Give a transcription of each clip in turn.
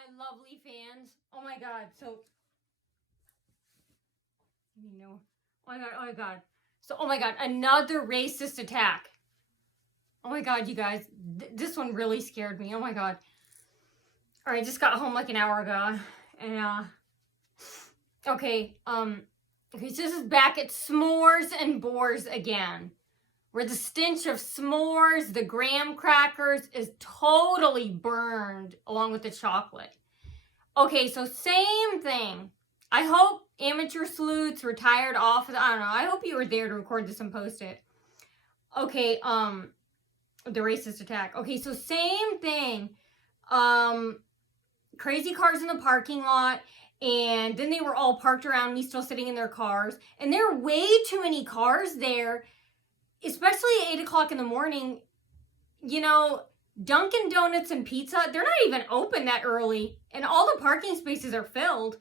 my lovely fans. Oh my god, so oh my god. So oh my god, another racist attack. Oh my god, you guys, this one really scared me. Oh my god. All right, just got home like an hour ago, and okay, so this is back at S'mores and Boars again, where the stench of s'mores, the graham crackers, is totally burned along with the chocolate. Okay, so same thing. I hope amateur sleuths retired off of the, I don't know, I hope you were there to record this and post it. Okay, the racist attack. Okay, so same thing. Crazy cars in the parking lot, and then they were all parked around me, still sitting in their cars, and there are way too many cars there, especially at 8 o'clock in the morning. You know, Dunkin' Donuts and pizza, they're not even open that early, and all the parking spaces are filled.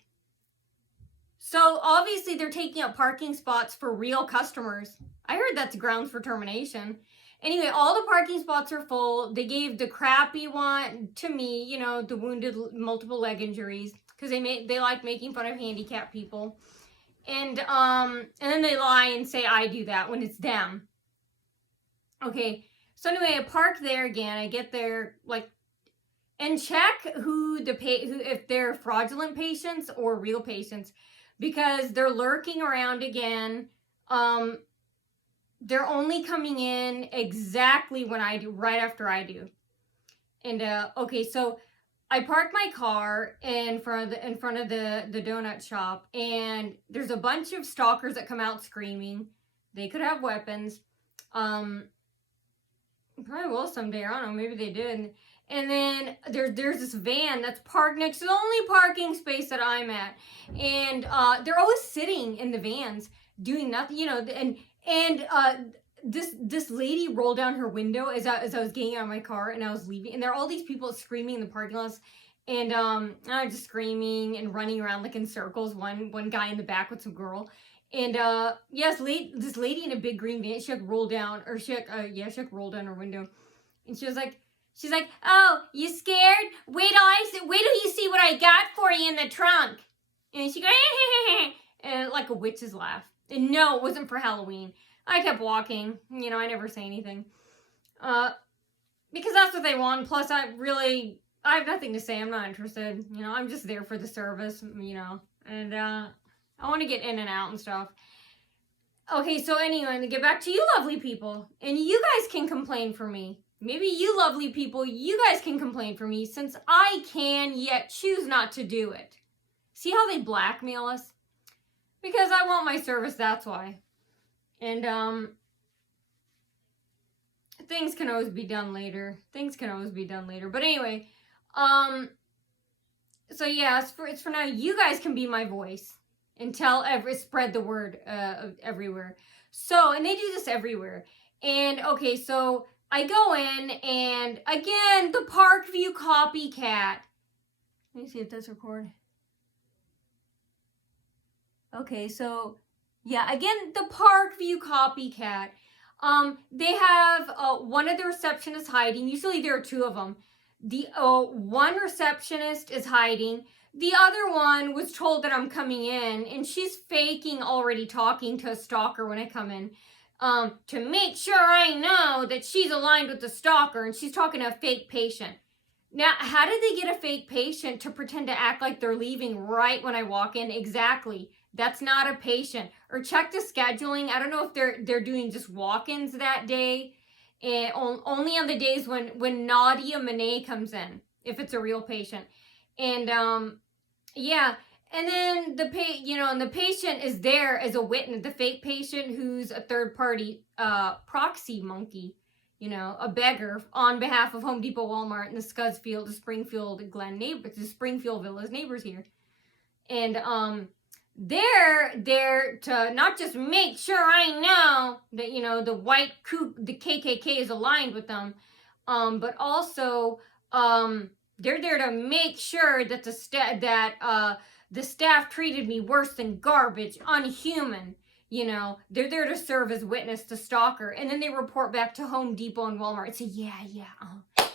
So obviously they're taking up parking spots for real customers. I heard that's grounds for termination. Anyway, all the parking spots are full. They gave the crappy one to me, you know, the wounded, multiple leg injuries, because they like making fun of handicapped people. And then they lie and say I do that when it's them. Okay, so anyway, I park there again. I get there, like, and check who if they're fraudulent patients or real patients, because they're lurking around again. They're only coming in exactly when I do, right after I do. And okay, so I parked my car in front of the donut shop, and there's a bunch of stalkers that come out screaming. They could have weapons. Probably will someday. I don't know. Maybe they did. And then there's this van that's parked next to the only parking space that I'm at, and they're always sitting in the vans doing nothing, you know. And this lady rolled down her window as I was getting out of my car and I was leaving, and there are all these people screaming in the parking lots, and I was just screaming and running around like in circles. One guy in the back with some girl, and yes, this lady in a big green van, she like rolled down, or she rolled down her window, and she's like, "Oh, you scared? Wait till you see what I got for you in the trunk." And she goes, and like a witch's laugh. And no, it wasn't for Halloween. I kept walking. You know, I never say anything. Because that's what they want. Plus, I have nothing to say. I'm not interested. You know, I'm just there for the service, you know. And I want to get in and out and stuff. Okay, so anyway, to get back to you lovely people. And you guys can complain for me. Maybe you lovely people, you guys can complain for me, since I can yet choose not to do it. See how they blackmail us? Because I want my service, that's why. And, things can always be done later. But anyway, so yeah, it's for now. You guys can be my voice and spread the word, everywhere. So, and they do this everywhere. And, okay, so I go in, and again, the Parkview copycat. Let me see if this record. Okay, so, yeah, again, the Parkview copycat. They have one of the receptionists hiding. Usually there are two of them. The one receptionist is hiding. The other one was told that I'm coming in, and she's faking already talking to a stalker when I come in, to make sure I know that she's aligned with the stalker, and she's talking to a fake patient. Now, how did they get a fake patient to pretend to act like they're leaving right when I walk in? Exactly. That's not a patient. Or check the scheduling. I don't know if they're doing just walk-ins that day. And only on the days when Nadia Monet comes in, if it's a real patient. And yeah. And then the patient is there as a witness, the fake patient who's a third-party proxy monkey. You know, a beggar on behalf of Home Depot, Walmart, and the Springfield Villas neighbors here. And they're there to not just make sure I know that, you know, the white kook, the KKK is aligned with them, but also they're there to make sure that the staff treated me worse than garbage, unhuman. You know, they're there to serve as witness to stalker, and then they report back to Home Depot and Walmart and say, yeah,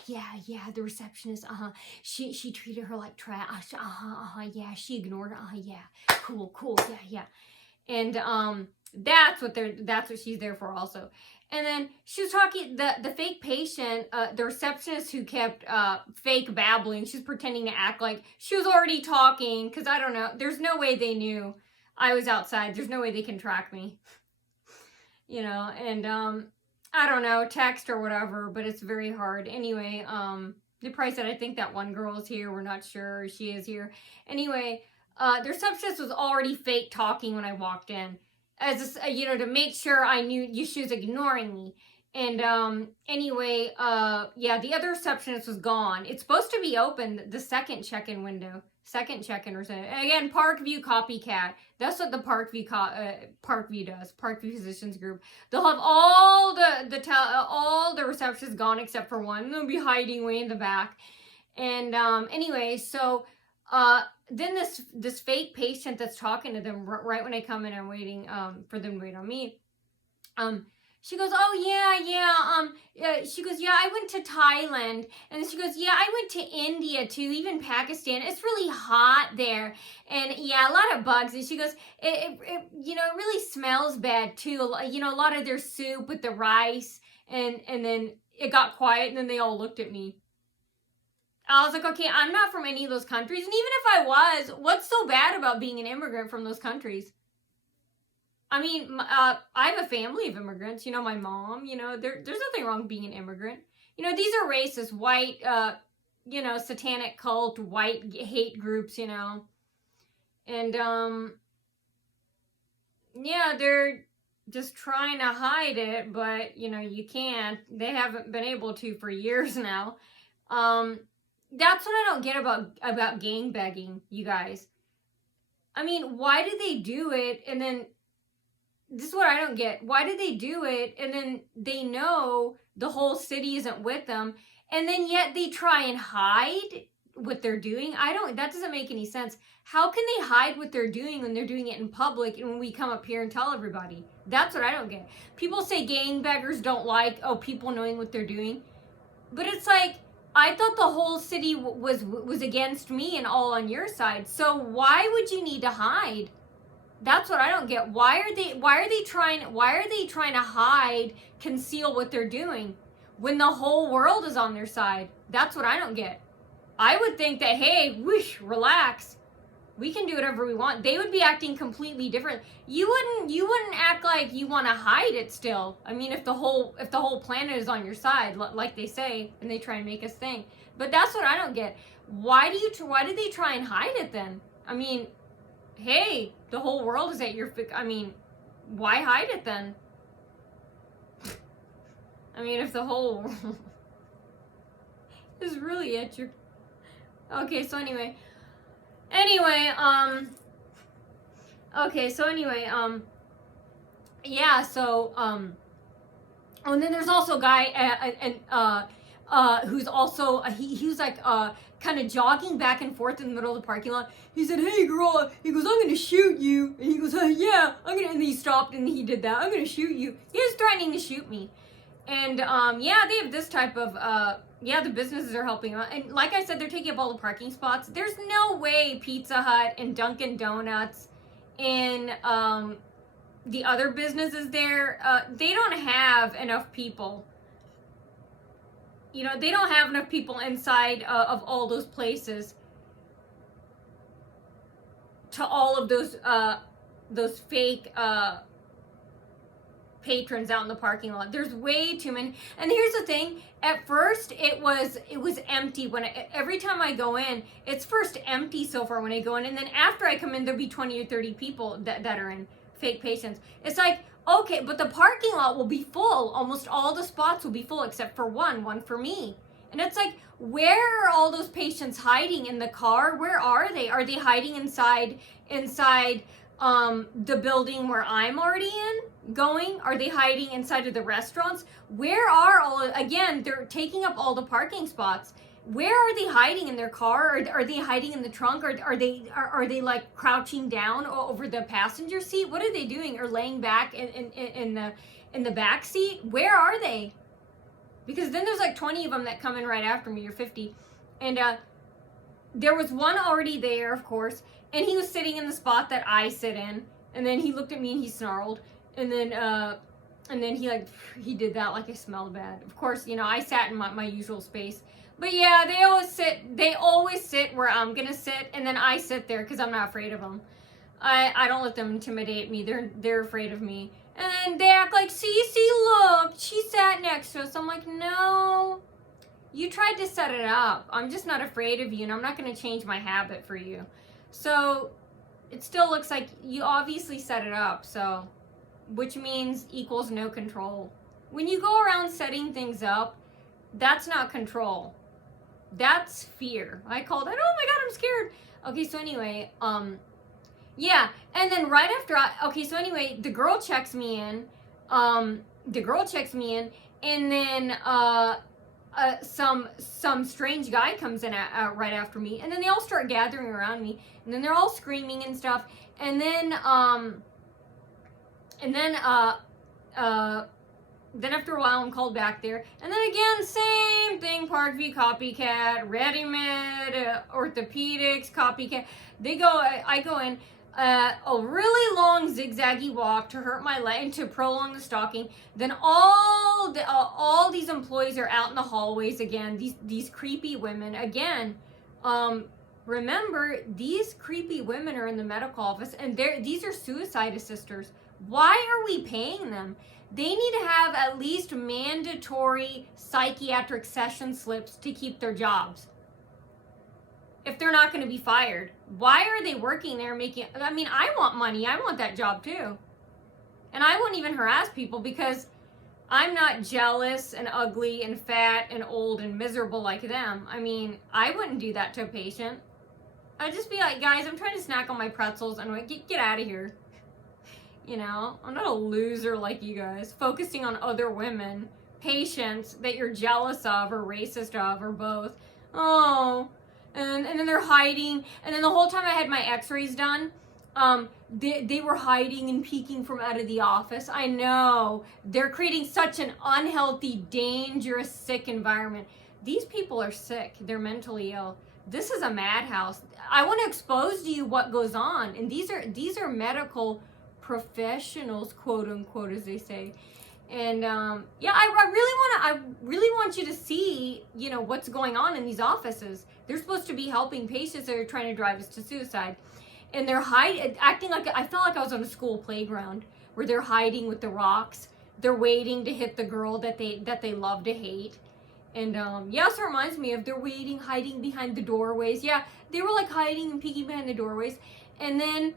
yeah, the receptionist, she treated her like trash, yeah, she ignored her, yeah, cool, yeah. And that's what she's there for also. And then she was talking, the fake patient, the receptionist who kept fake babbling, she's pretending to act like she was already talking, because I don't know, there's no way they knew I was outside, there's no way they can track me. And I don't know, text or whatever, but it's very hard. Anyway, they probably said, I think that one girl is here, we're not sure she is here. Anyway, the receptionist was already fake talking when I walked in, as to make sure I knew she was ignoring me. And anyway, yeah, the other receptionist was gone. It's supposed to be open, the second check-in window. Second check-in or something. Again, Parkview copycat. That's what the Parkview does. Parkview Physicians Group. They'll have all the receptionists gone except for one. They'll be hiding way in the back. And anyway, so then this fake patient that's talking to them right when I come in and waiting for them to wait on me. She goes, oh, yeah, she goes, yeah, I went to Thailand. And then she goes, yeah, I went to India too, even Pakistan. It's really hot there. And yeah, a lot of bugs. And she goes, it really smells bad too. A lot of their soup with the rice. And then it got quiet and then they all looked at me. I was like, okay, I'm not from any of those countries. And even if I was, what's so bad about being an immigrant from those countries? I mean, I have a family of immigrants, my mom, there's nothing wrong with being an immigrant. These are racist, white, satanic cult, white hate groups, And, yeah, they're just trying to hide it, but, you can't. They haven't been able to for years now. That's what I don't get about gangbagging, you guys. I mean, why did they do it and then... This is what I don't get. Why did they do it and then they know the whole city isn't with them and then yet they try and hide what they're doing? That doesn't make any sense. How can they hide what they're doing when they're doing it in public and when we come up here and tell everybody? That's what I don't get. People say gangbaggers don't like, people knowing what they're doing. But it's like, I thought the whole city was against me and all on your side. So why would you need to hide? That's what I don't get. Why are they trying to hide, conceal what they're doing when the whole world is on their side? That's what I don't get. I would think that, hey, whoosh, relax. We can do whatever we want. They would be acting completely different. You wouldn't act like you want to hide it still. I mean, if the whole planet is on your side, like they say, and they try and make us think. But that's what I don't get. Why did they try and hide it then? I mean, hey, the whole world is at your... why hide it then? I mean, if the whole world is really at your... Okay, so anyway... yeah, so, and then there's also a guy, who's also, he was like, kind of jogging back and forth in the middle of the parking lot. He said, hey girl, he goes, I'm gonna shoot you. And he goes, yeah, and then he stopped and he did that. I'm gonna shoot you. He was threatening to shoot me. And, yeah, they have this type of, yeah, the businesses are helping out. And like I said, they're taking up all the parking spots. There's no way Pizza Hut and Dunkin' Donuts and, the other businesses there, they don't have enough people. They don't have enough people inside of all those places to all of those fake patrons out in the parking lot. There's way too many. And here's the thing: at first it was empty every time I go in. It's first empty so far when I go in, and then after I come in, there'll be 20 or 30 people that are in, fake patients. It's like, okay, but the parking lot will be full. Almost all the spots will be full except for one for me. And it's like, where are all those patients hiding? In the car? Where are they? Are they hiding inside the building where I'm already going? Are they hiding inside of the restaurants? Where are again, they're taking up all the parking spots. Where are they hiding? In their car? Are they hiding in the trunk? Or are they like crouching down over the passenger seat? What are they doing? Or laying back in the back seat? Where are they? because then there's like 20 of them that come in right after me, or 50. And there was one already there, of course, and he was sitting in the spot that I sit in. And then he looked at me and he snarled. And then he did that like I smelled bad. Of course, you know, I sat in my usual space. But yeah, they always sit where I'm gonna sit, and then I sit there because I'm not afraid of them. I don't let them intimidate me. They're afraid of me. And they act like, see, look, she sat next to us. I'm like, no, you tried to set it up. I'm just not afraid of you, and I'm not gonna change my habit for you. So it still looks like you obviously set it up, so, which means equals no control. When you go around setting things up, that's not control. That's fear. I called it, oh my God, I'm scared. Okay, so anyway, yeah, and then right after the girl checks me in, and then, some strange guy comes in right after me, and then they all start gathering around me, and then they're all screaming and stuff, and then after a while I'm called back there, and then again, same thing, Parkview copycat, Ready-Med, orthopedics copycat. I go in, a really long zigzaggy walk to hurt my leg and to prolong the stalking. Then all these employees are out in the hallways again. These creepy women again. Remember, these creepy women are in the medical office, and these are suicide assisters. Why are we paying them? They need to have at least mandatory psychiatric session slips to keep their jobs. If they're not going to be fired, why are they working there I want money. I want that job too. And I won't even harass people because I'm not jealous and ugly and fat and old and miserable like them. I mean, I wouldn't do that to a patient. I'd just be like, guys, I'm trying to snack on my pretzels and get out of here. You know, I'm not a loser like you guys, focusing on other women, patients that you're jealous of or racist of or both. Oh, and then they're hiding. And then the whole time I had my x-rays done, they were hiding and peeking from out of the office. I know. They're creating such an unhealthy, dangerous, sick environment. These people are sick. They're mentally ill. This is a madhouse. I want to expose to you what goes on. And these are medical professionals, quote unquote, as they say. And yeah, I really want you to see, you know, what's going on in these offices. They're supposed to be helping patients that are trying to drive us to suicide, and they're acting like, I felt like I was on a school playground where they're hiding with the rocks. They're waiting to hit the girl that they love to hate. And yeah, so it reminds me of hiding behind the doorways. Yeah, they were like hiding and peeking behind the doorways, and then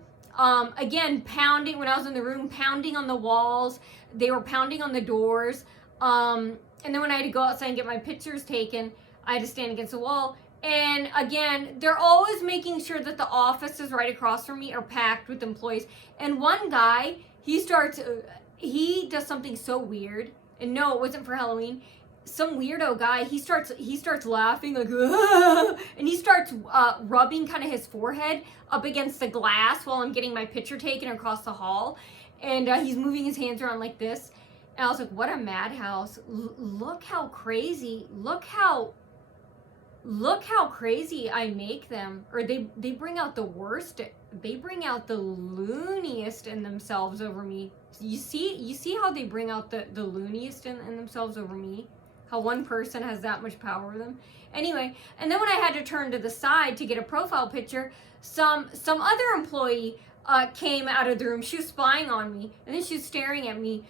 again, pounding when I was in the room, pounding on the walls. They were pounding on the doors. And then when I had to go outside and get my pictures taken, I had to stand against the wall. And again, they're always making sure that the offices right across from me are packed with employees. And one guy, he does something so weird. And no, it wasn't for Halloween. Some weirdo guy, he starts laughing like, "Aah!" And he starts rubbing kind of his forehead up against the glass while I'm getting my picture taken across the hall, and he's moving his hands around like this. And I was like, what a madhouse. Look how crazy, look how crazy I make them. Or they bring out the worst, they bring out the looniest in themselves over me. You see how they bring out the looniest in themselves over me? How one person has that much power over them. Anyway, and then when I had to turn to the side to get a profile picture, some other employee came out of the room. She was spying on me, and then she was staring at me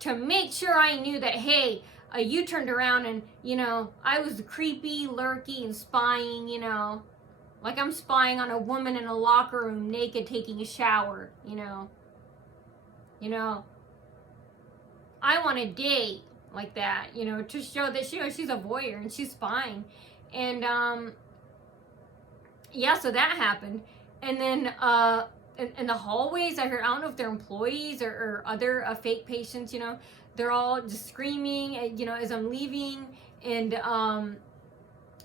to make sure I knew that, hey, you turned around and, you know, I was creepy, lurky, and spying, you know, like I'm spying on a woman in a locker room naked taking a shower, you know. I want a date. Like that, you know, to show that she's a voyeur and she's spying. And yeah, so that happened. And then in the hallways, I heard, I don't know if they're employees or other fake patients, you know, they're all just screaming, you know, as I'm leaving. And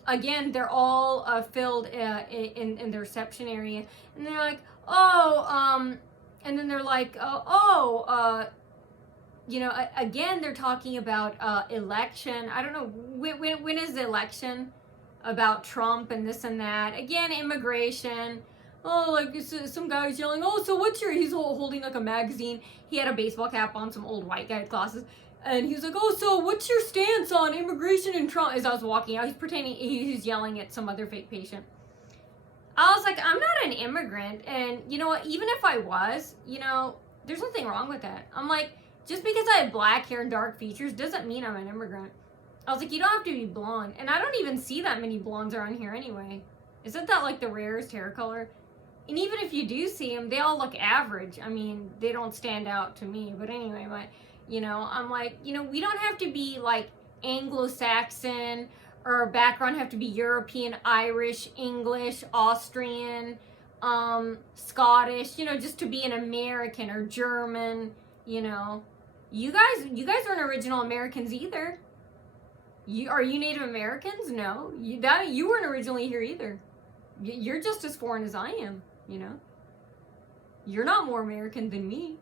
again, they're all filled in the reception area. And they're like, and then they're like, you know, again, they're talking about election. I don't know, when is the election? About Trump and this and that. Again, immigration. Oh, like some guy's yelling, oh, so what's your, he's holding like a magazine. He had a baseball cap on, some old white guy glasses. And he was like, oh, so what's your stance on immigration and Trump? As I was walking out, he's pretending, he's yelling at some other fake patient. I was like, I'm not an immigrant. And you know what, even if I was, you know, there's nothing wrong with that. I'm like, just because I have black hair and dark features doesn't mean I'm an immigrant. I was like, you don't have to be blonde. And I don't even see that many blondes around here anyway. Isn't that like the rarest hair color? And even if you do see them, they all look average. I mean, they don't stand out to me. But anyway, you know, I'm like, you know, we don't have to be like Anglo-Saxon, or our background have to be European, Irish, English, Austrian, Scottish, you know, just to be an American or German, you know. You guys aren't original Americans either. Are you Native Americans? No. You weren't originally here either. You're just as foreign as I am, you know. You're not more American than me.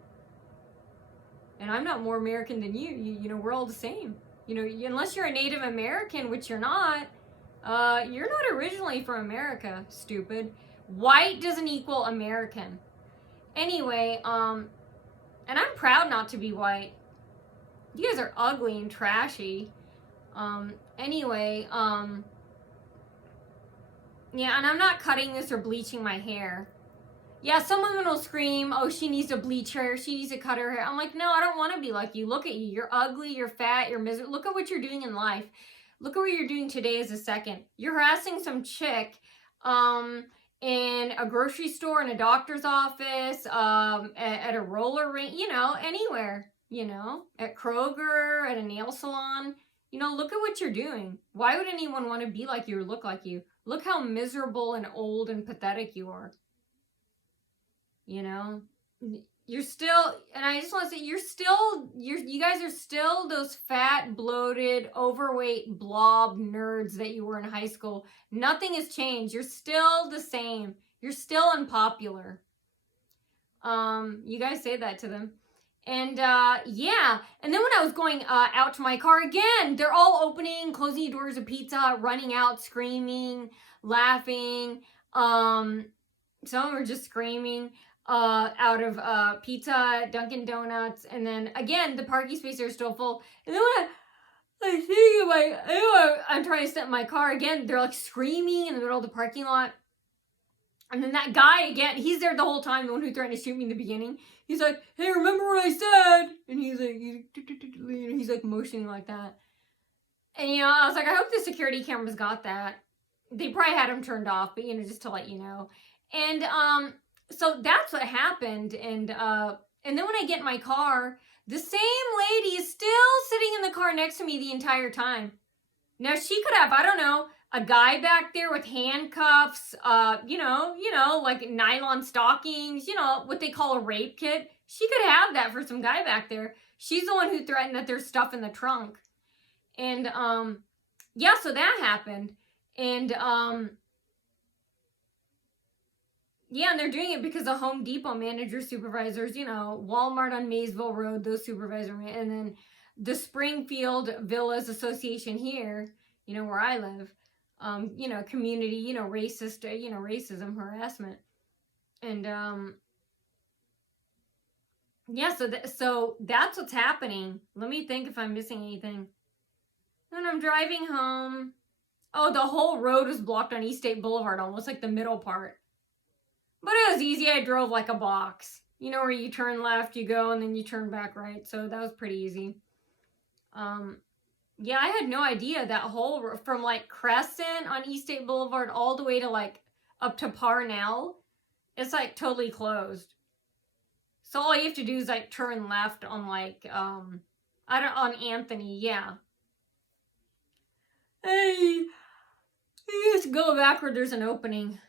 And I'm not more American than you. You know, we're all the same. You know, unless you're a Native American, which you're not originally from America, stupid. White doesn't equal American. Anyway, and I'm proud not to be white. You guys are ugly and trashy. Anyway, yeah, and I'm not cutting this or bleaching my hair. Yeah, some women will scream, oh, she needs to bleach her, she needs to cut her hair. I'm like, no, I don't want to be like you. Look at you. You're ugly, you're fat, you're miserable. Look at what you're doing in life. Look at what you're doing today as a second. You're harassing some chick, in a grocery store, in a doctor's office, at a roller rink, you know, anywhere, you know, at Kroger, at a nail salon. You know, look at what you're doing. Why would anyone want to be like you or look like you? Look how miserable and old and pathetic you are. You know, you're still, and I just want to say, you guys are still those fat, bloated, overweight, blob nerds that you were in high school. Nothing has changed. You're still the same. You're still unpopular. You guys say that to them. And, yeah. And then when I was going, out to my car again, they're all opening, closing doors of Pizza Hut, running out, screaming, laughing. Some of them were just screaming, out of, Pizza Hut, Dunkin' Donuts. And then again, the parking spaces are still full. And then when I'm trying to step in my car again, they're like screaming in the middle of the parking lot. And then that guy again, he's there the whole time, the one who threatened to shoot me in the beginning. He's like, hey, remember what I said? And he's like motioning like that. And, you know, I was like, I hope the security cameras got that. They probably had them turned off, but, you know, just to let you know. And, so that's what happened. And then when I get in my car, the same lady is still sitting in the car next to me the entire time. Now, she could have, I don't know, a guy back there with handcuffs, you know, like nylon stockings, you know, what they call a rape kit. She could have that for some guy back there. She's the one who threatened that there's stuff in the trunk. And, yeah, so that happened. And, yeah, and they're doing it because of Home Depot managers, supervisors, you know, Walmart on Maysville Road, those supervisors, and then the Springfield Villas Association here, you know, where I live. You know, community, you know, racist, you know, racism, harassment. And, yeah, so that's what's happening. Let me think if I'm missing anything. When I'm driving home, oh, the whole road was blocked on East State Boulevard, almost like the middle part. But it was easy. I drove like a box. You know, where you turn left, you go, and then you turn back right. So that was pretty easy. Yeah, I had no idea that whole, from like Crescent on East State Boulevard all the way to like up to Parnell, it's like totally closed. So all you have to do is like turn left on like, on Anthony, yeah. Hey, you just go back where there's an opening.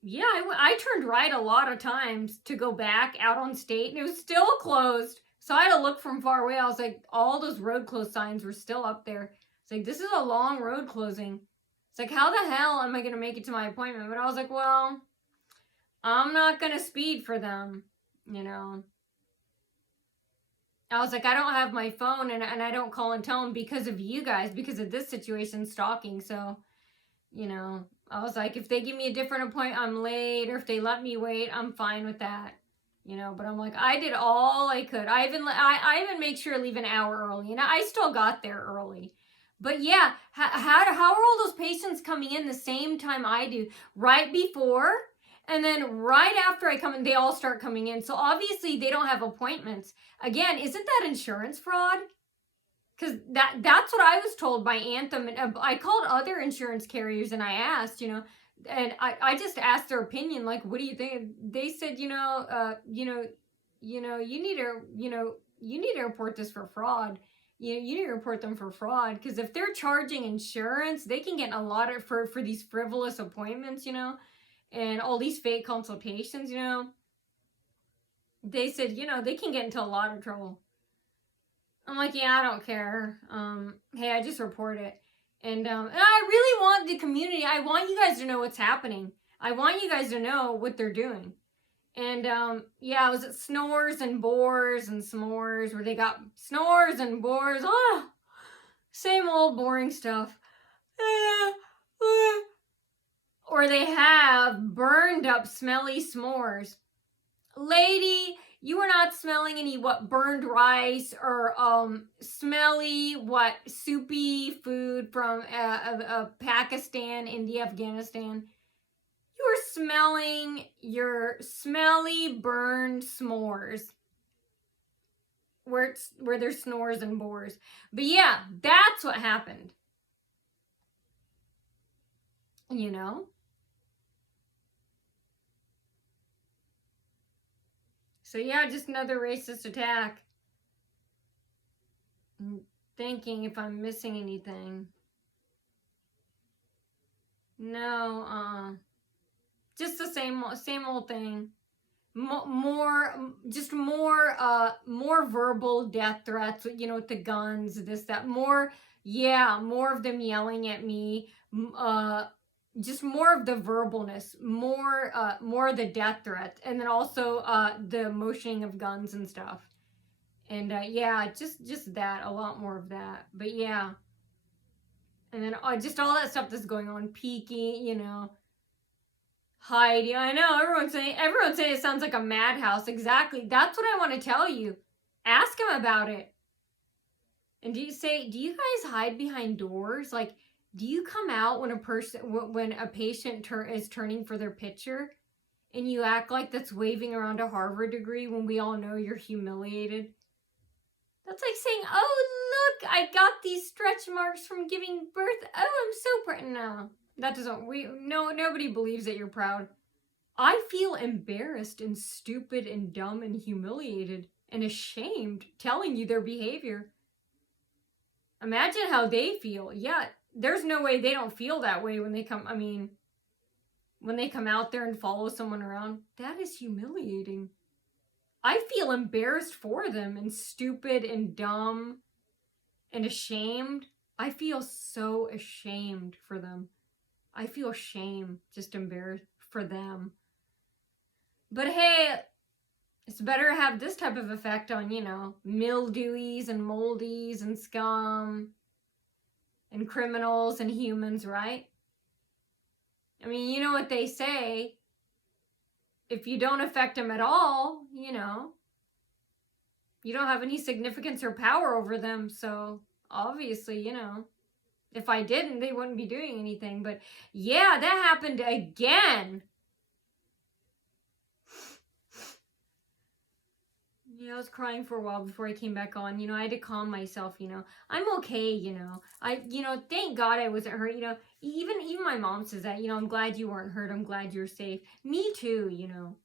Yeah, I turned right a lot of times to go back out on State, and it was still closed. So I had to look from far away. I was like, all those road closed signs were still up there. It's like, this is a long road closing. It's like, how the hell am I going to make it to my appointment? But I was like, well, I'm not going to speed for them, you know. I was like, I don't have my phone, and I don't call and tell them because of you guys, because of this situation, stalking. So, you know, I was like, if they give me a different appointment, I'm late, or if they let me wait, I'm fine with that. You know, but I'm like, I did all I could. I even make sure to leave an hour early, and I still got there early. But yeah, how are all those patients coming in the same time I do? Right before, and then right after I come in, they all start coming in. So obviously they don't have appointments. Again, isn't that insurance fraud? Because that's what I was told by Anthem. And I called other insurance carriers and I asked, you know, and I just asked their opinion, like, what do you think? They said, you need to report this for fraud. You need to report them for fraud, because if they're charging insurance, they can get a lot of for these frivolous appointments, you know, and all these fake consultations, you know. They said, you know, they can get into a lot of trouble. I'm like, yeah, I don't care. Hey, I just report it. And I really want the community, I want you guys to know what's happening. I want you guys to know what they're doing. And yeah, I was at Snores and Bores and S'mores, where they got Snores and Bores. Oh, same old boring stuff. Or they have burned up smelly s'mores. Lady, you are not smelling any burned rice or smelly soupy food from Pakistan, India, Afghanistan. You are smelling your smelly burned s'mores, where there's snores and bores. But yeah, that's what happened. You know? So yeah, just another racist attack. I'm thinking if I'm missing anything. No, just the same old thing. More verbal death threats, you know, with the guns, this, that. More of them yelling at me. Just more of the verbalness, more of the death threat, and then also the motioning of guns and stuff. And yeah, just that, a lot more of that. But yeah, and then just all that stuff that's going on, peeking, you know, hiding. I know everyone's saying it sounds like a madhouse. Exactly, that's what I want to tell you. Ask him about it. And do you guys hide behind doors? Like, do you come out when a patient is turning for their picture, and you act like that's waving around a Harvard degree when we all know you're humiliated? That's like saying, "Oh, look, I got these stretch marks from giving birth. Oh, I'm so proud." No, that doesn't. Nobody believes that you're proud. I feel embarrassed and stupid and dumb and humiliated and ashamed telling you their behavior. Imagine how they feel. Yeah, there's no way they don't feel that way when they come. I mean, when they come out there and follow someone around, that is humiliating. I feel embarrassed for them and stupid and dumb and ashamed. I feel so ashamed for them. I feel shame, just embarrassed for them. But hey, it's better to have this type of effect on, you know, mildewies and moldies and scum and criminals and humans, right? I mean, you know what they say. If you don't affect them at all, you know, you don't have any significance or power over them. So obviously, you know, if I didn't, they wouldn't be doing anything. But yeah, that happened again. Yeah, I was crying for a while before I came back on. You know, I had to calm myself, you know. I'm okay, you know. Thank God I wasn't hurt, you know. Even my mom says that, you know, I'm glad you weren't hurt. I'm glad you're safe. Me too, you know.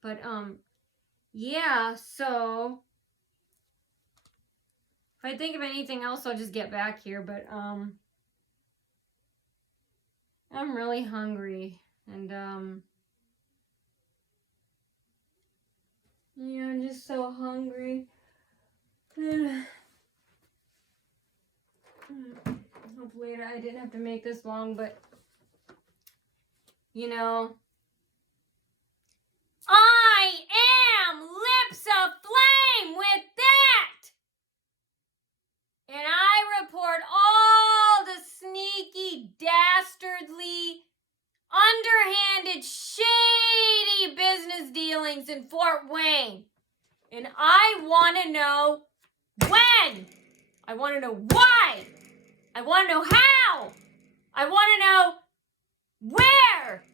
But, yeah, so if I think of anything else, I'll just get back here. But, I'm really hungry. And, yeah, I'm just so hungry. Hopefully I didn't have to make this long, but, you know, I am Lips of Flame with business dealings in Fort Wayne. And I want to know when. I want to know why. I want to know how. I want to know where.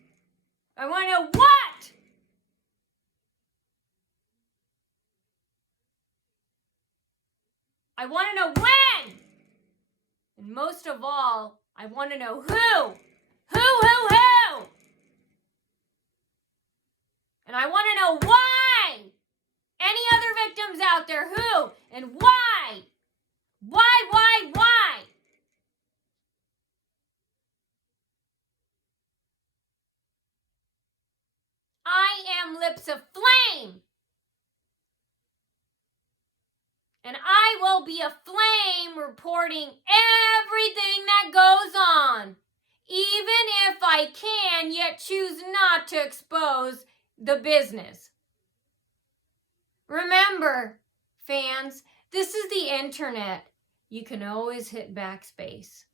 I want to know what. I want to know when. And most of all, I want to know who. Who? And I want to know why. Any other victims out there? Who? And why? Why? I am Lips of Flame. And I will be a flame reporting everything that goes on. Even if I can, yet choose not to expose the business. Remember, fans, this is the internet. You can always hit backspace.